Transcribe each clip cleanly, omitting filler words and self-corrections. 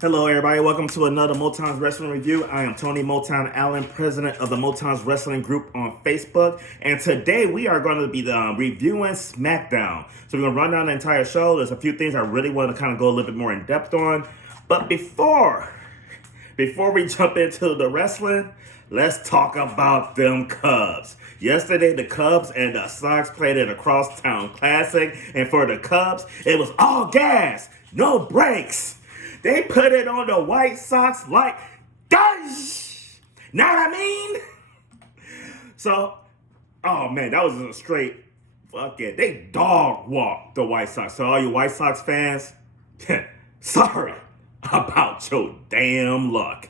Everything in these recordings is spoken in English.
Hello, everybody. Welcome to another Motown's Wrestling Review. I am Tony Motown Allen, president of the Motown's Wrestling Group on Facebook. And today we are going to be reviewing SmackDown. So we're going to run down the entire show. There's a few things I really want to kind of go a little bit more in depth on. But before we jump into the wrestling, let's talk about them Cubs. Yesterday, the Cubs and the Sox played in a crosstown classic. And for the Cubs, it was all gas, no brakes. They put it on the White Sox like, gosh! Know what I mean? So, oh man, that was a straight, fuck it. They dog walked the White Sox. So all you White Sox fans, sorry about your damn luck.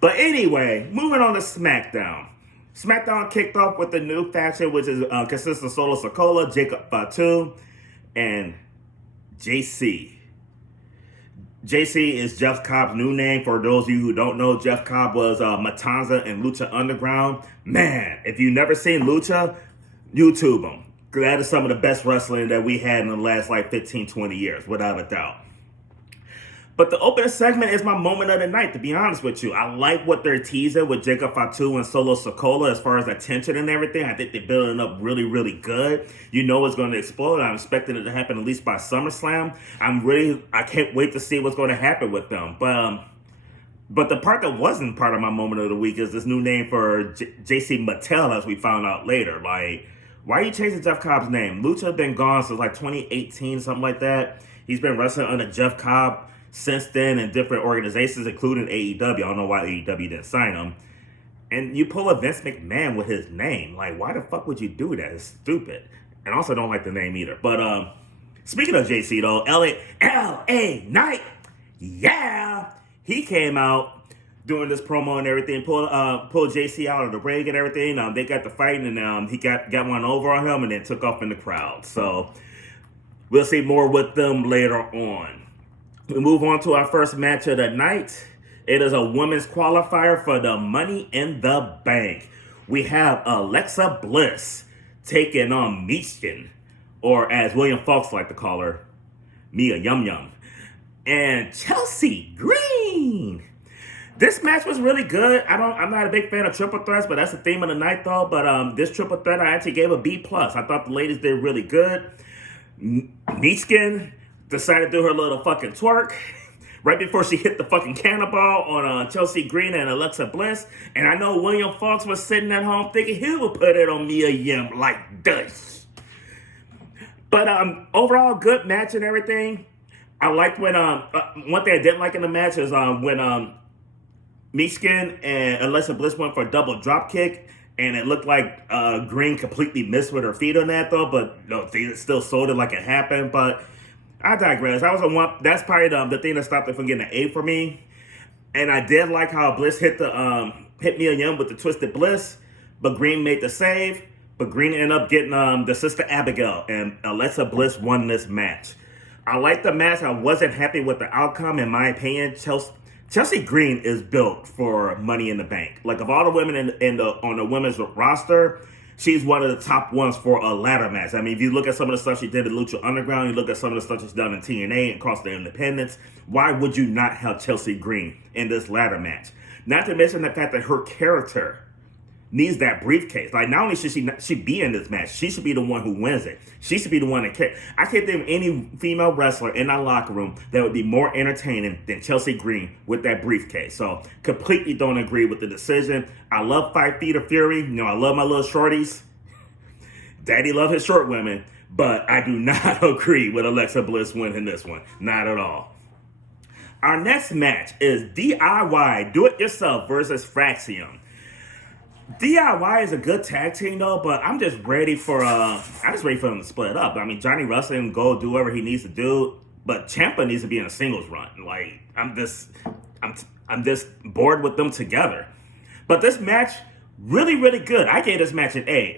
But anyway, moving on to SmackDown. SmackDown kicked off with the new faction, which is consists of Solo Sikoa, Jacob Fatu, and JC. JC is Jeff Cobb's new name. For those of you who don't know, Jeff Cobb was Matanza in Lucha Underground. Man, if you've never seen Lucha, YouTube him. That is some of the best wrestling that we had in the last 15, 20 years, without a doubt. But the opening segment is my moment of the night, to be honest with you. I like what they're teasing with Jacob Fatu and Solo Sikoa as far as the tension and everything. I think they're building up really, really good. You know it's going to explode. I'm expecting it to happen at least by SummerSlam. I can't wait to see what's going to happen with them. But the part that wasn't part of my moment of the week is this new name for JC Mattel, as we found out later. Like, why are you changing Jeff Cobb's name? Lucha has been gone since 2018, something like that. He's been wrestling under Jeff Cobb since then in different organizations, including AEW. I don't know why AEW didn't sign him. And you pull a Vince McMahon with his name. Like, why the fuck would you do that? It's stupid. And I also don't like the name either. But speaking of JC, though, LA Knight, yeah, he came out doing this promo and everything, pulled JC out of the ring and everything. They got the fight, and he got one over on him and then took off in the crowd. So we'll see more with them later on. We move on to our first match of the night. It is a women's qualifier for the Money in the Bank. We have Alexa Bliss taking on Meechkin, or as William Fox like to call her, Mia Yum Yum, and Chelsea Green. This match was really good. I'm not a big fan of triple threats, but that's the theme of the night though. But this triple threat I actually gave a B+. I thought the ladies did really good. Meechkin decided to do her little fucking twerk right before she hit the fucking cannonball on Chelsea Green and Alexa Bliss. And I know William Fox was sitting at home thinking he would put it on Mia Yim like this. But overall, good match and everything. I liked when one thing I didn't like in the match is when Meechkin and Alexa Bliss went for a double drop kick. And it looked like Green completely missed with her feet on that though. But no, they still sold it like it happened. But I digress. That's probably the thing that stopped it from getting an A for me. And I did like how Bliss hit Mia Yim with the Twisted Bliss, but Green made the save. But Green ended up getting the Sister Abigail, and Alexa Bliss won this match. I liked the match. I wasn't happy with the outcome, in my opinion. Chelsea Green is built for Money in the Bank. Like, of all the women on the women's roster, she's one of the top ones for a ladder match. I mean, if you look at some of the stuff she did at Lucha Underground, you look at some of the stuff she's done in TNA and across the independents, why would you not have Chelsea Green in this ladder match? Not to mention the fact that her character needs that briefcase. Like, not only should she be in this match, she should be the one who wins it. She should be the one that cares. I can't think of any female wrestler in our locker room that would be more entertaining than Chelsea Green with that briefcase. So, completely don't agree with the decision. I love 5 Feet of Fury. You know, I love my little shorties. Daddy love his short women. But I do not agree with Alexa Bliss winning this one. Not at all. Our next match is DIY, Do It Yourself versus Fraxium. DIY is a good tag team though, but I'm just ready for them to split up. I mean, Johnny Wrestling can go do whatever he needs to do, but Ciampa needs to be in a singles run. Like, I'm just bored with them together. But this match, really, really good. I gave this match an A.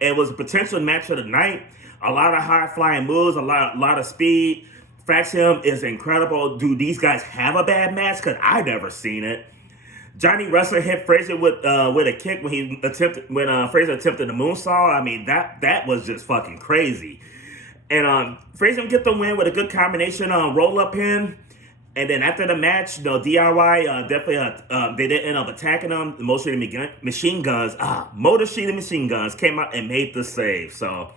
It was a potential match of the night. A lot of high flying moves, a lot of speed. Fraxium is incredible. Do these guys have a bad match? Because I've never seen it. Johnny Wrestler hit Frazier with a kick when Frazier attempted the moonsault. I mean, that was just fucking crazy. And Frazier get the win with a good combination roll up pin. And then after the match, DIY definitely they did end up attacking them. The Motor City Machine Guns, came out and made the save. So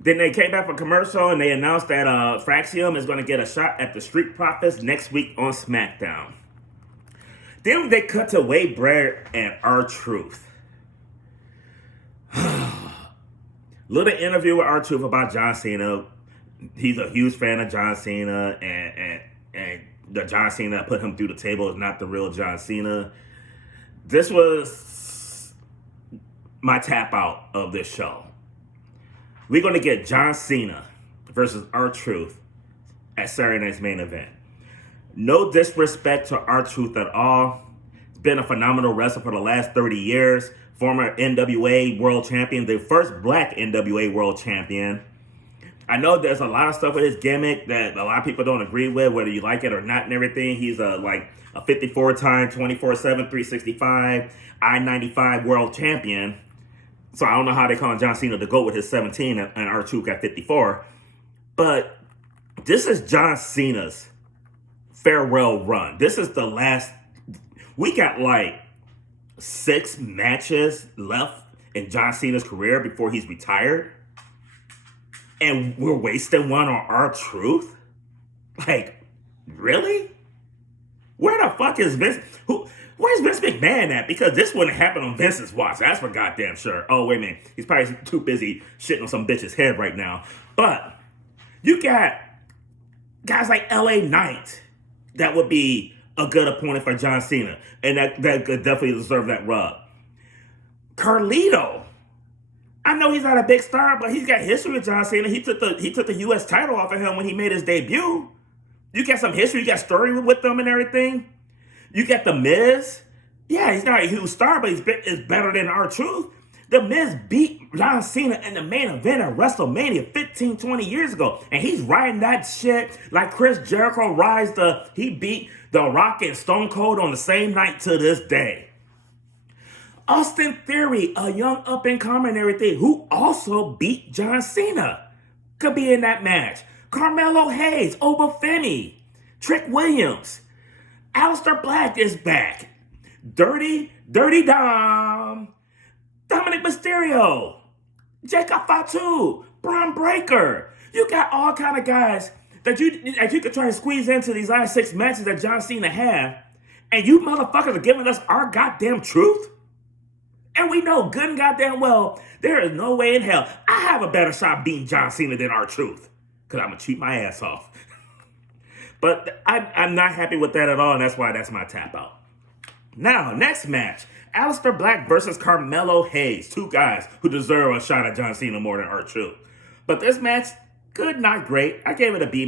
then they came back for commercial and they announced that Fraxium is going to get a shot at the Street Profits next week on SmackDown. Then they cut to Wade Barrett and R-Truth. Little interview with R-Truth about John Cena. He's a huge fan of John Cena, and the John Cena that put him through the table is not the real John Cena. This was my tap out of this show. We're going to get John Cena versus R-Truth at Saturday night's main event. No disrespect to R-Truth at all. He's been a phenomenal wrestler for the last 30 years. Former NWA World Champion, the first black NWA World Champion. I know there's a lot of stuff with his gimmick that a lot of people don't agree with, whether you like it or not and everything. He's a 54-time, 24/7, 365, I-95 World Champion. So I don't know how they call John Cena to go with his 17 and R-Truth got 54. But this is John Cena's farewell run. This is the last. We got 6 matches left in John Cena's career before he's retired. And we're wasting one on R-Truth? Really? Where the fuck is Vince? Where's Vince McMahon at? Because this wouldn't happen on Vince's watch. That's for goddamn sure. Oh, wait a minute. He's probably too busy shitting on some bitch's head right now. But you got guys like LA Knight that would be a good opponent for John Cena. And that could definitely deserve that rub. Carlito. I know he's not a big star, but he's got history with John Cena. He took the U.S. title off of him when he made his debut. You got some history. You got story with them and everything. You got The Miz. Yeah, he's not a huge star, but he's better than R-Truth. The Miz beat John Cena in the main event at WrestleMania 15, 20 years ago. And he's riding that shit like Chris Jericho he beat The Rock and Stone Cold on the same night to this day. Austin Theory, a young up-and-comer and everything, who also beat John Cena, could be in that match. Carmelo Hayes, Oba Femi, Trick Williams, Aleister Black is back. Dirty Dom, Dominic Mysterio, Jacob Fatu, Braun Breaker. You got all kind of guys that you could try to squeeze into these last 6 matches that John Cena had, and you motherfuckers are giving us our goddamn truth? And we know good and goddamn well there is no way in hell I have a better shot beating John Cena than R-Truth. Because I'm going to cheat my ass off. But I'm not happy with that at all, and that's why that's my tap out. Now, next match. Aleister Black versus Carmelo Hayes. 2 guys who deserve a shot at John Cena more than R-Truth. But this match, good, not great. I gave it a B-.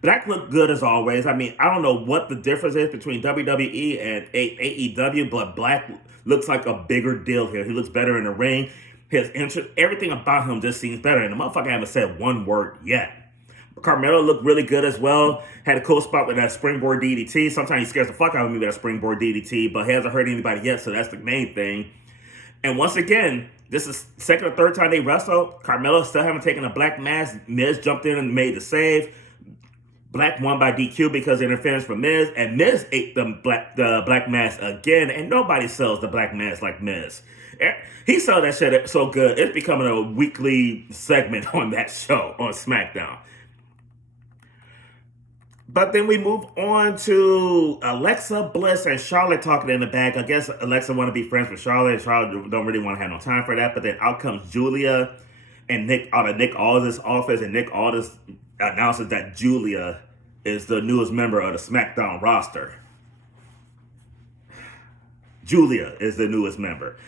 Black looked good as always. I mean, I don't know what the difference is between WWE and AEW, but Black looks like a bigger deal here. He looks better in the ring. His interest, everything about him just seems better. And the motherfucker haven't said one word yet. Carmelo looked really good as well. Had a cool spot with that springboard DDT. Sometimes he scares the fuck out of me with that springboard DDT, but he hasn't hurt anybody yet, so that's the main thing. And once again, this is second or third time they wrestle. Carmelo still haven't taken a black mask. Miz jumped in and made the save. Black won by DQ because of interference from Miz, and Miz ate the black mask again, and nobody sells the black mask like Miz. He sold that shit so good, it's becoming a weekly segment on that show, on SmackDown. But then we move on to Alexa Bliss and Charlotte talking in the back. I guess Alexa want to be friends with Charlotte. Charlotte don't really want to have no time for that. But then out comes Giulia and Nick out of Nick Aldis' office. And Nick Aldis announces that Giulia is the newest member of the SmackDown roster. Giulia is the newest member.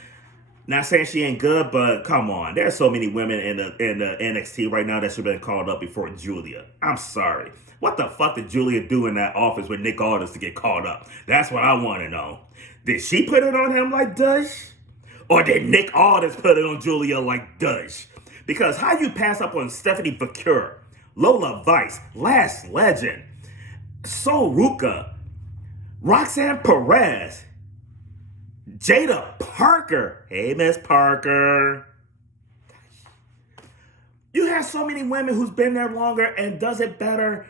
Not saying she ain't good, but come on. There's so many women in the NXT right now that should have been called up before Giulia. I'm sorry. What the fuck did Giulia do in that office with Nick Aldis to get called up? That's what I want to know. Did she put it on him like Dush? Or did Nick Aldis put it on Giulia like Dush? Because how you pass up on Stephanie Bakura, Lola Vice, Last Legend, Sol Ruka, Roxanne Perez, Jada Parker. Hey, Miss Parker. You have so many women who's been there longer and does it better.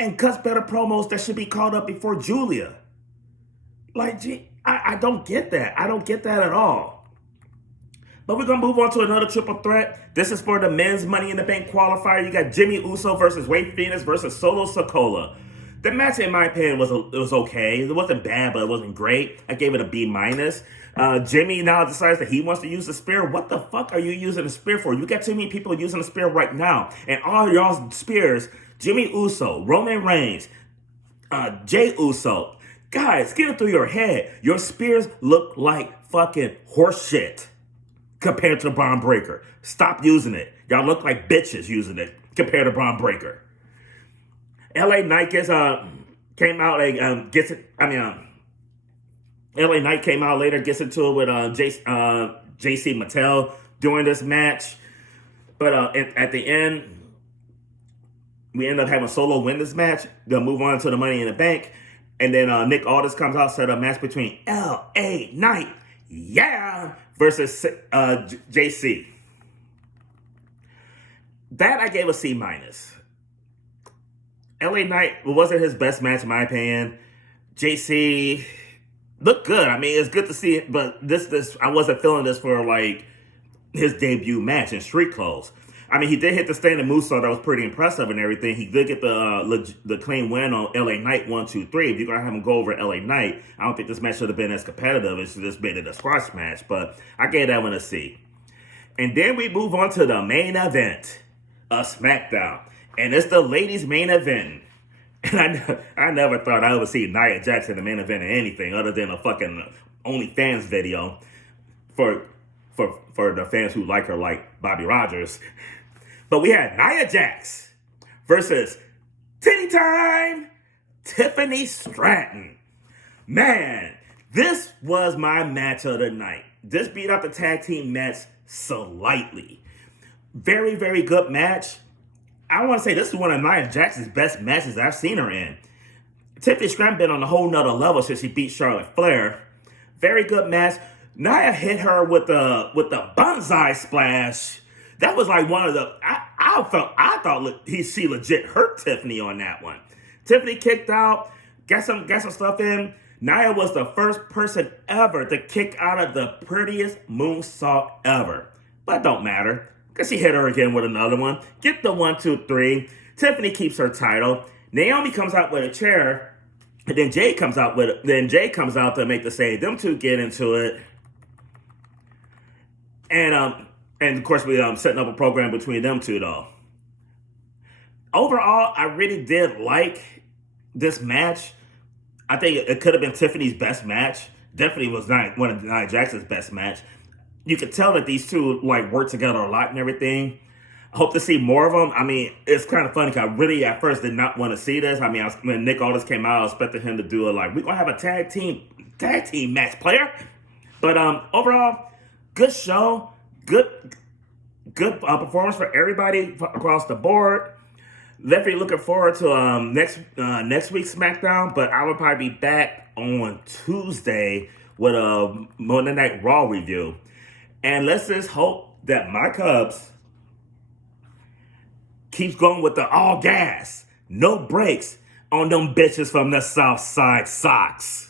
and cuts better promos that should be called up before Giulia. Like, gee, I don't get that. I don't get that at all. But we're going to move on to another triple threat. This is for the men's Money in the Bank qualifier. You got Jimmy Uso versus Rey Fenix versus Solo Sikoa. The match, in my opinion, was okay. It wasn't bad, but it wasn't great. I gave it a B-. Jimmy now decides that he wants to use the spear. What the fuck are you using the spear for? You got too many people using the spear right now. And all y'all's spears, Jimmy Uso, Roman Reigns, Jey Uso. Guys, get it through your head. Your spears look like fucking horse shit compared to Braun Breaker. Stop using it. Y'all look like bitches using it compared to Braun Breaker. LA Knight came out and LA Knight came out later, gets into it with JC Mattel during this match. But at the end, we end up having Solo win this match. They'll move on to the Money in the Bank. And then Nick Aldis comes out, set a match between LA Knight, versus JC. That I gave a C-. LA Knight wasn't his best match in my opinion. JC looked good. I mean, it's good to see it, but this I wasn't feeling this for like his debut match in street clothes. I mean, he did hit the standing moonsault that was pretty impressive and everything. He did get the clean win on LA Knight 1-2-3. If you're gonna have him go over LA Knight, I don't think this match should have been as competitive. It should just been a squash match. But I gave that one a C. And then we move on to the main event of SmackDown. And it's the ladies' main event. And I never thought I would see Nia Jax in the main event of anything other than a fucking OnlyFans video for the fans who like her, like Bobby Rogers. But we had Nia Jax versus Titty Time Tiffany Stratton. Man, this was my match of the night. This beat out the tag team match slightly. Very, very good match. I want to say this is one of Nia Jax's best matches I've seen her in. Tiffany Stratton been on a whole nother level since she beat Charlotte Flair. Very good match. Nia hit her with the bonsai splash. That was like one of the I thought she legit hurt Tiffany on that one. Tiffany kicked out, got some stuff in. Nia was the first person ever to kick out of the prettiest moonsault ever. But don't matter, because she hit her again with another one. Get the 1-2-3. Tiffany keeps her title. Naomi comes out with a chair, and then Jay comes out to make the save. Them two get into it. And of course, we setting up a program between them two, though. Overall, I really did like this match. I think it could have been Tiffany's best match. Definitely was not one of Nia Jax's best match. You could tell that these two like work together a lot and everything. I hope to see more of them. I mean, it's kind of funny because I really at first did not want to see this. I mean, when Nick Aldis came out, I expected him to do it like, we're gonna have a tag team match, player. But overall, good show, good performance for everybody across the board. Definitely looking forward to next week's SmackDown, but I will probably be back on Tuesday with a Monday Night Raw review. And let's just hope that my Cubs keeps going with the all gas, no brakes on them bitches from the South Side Sox.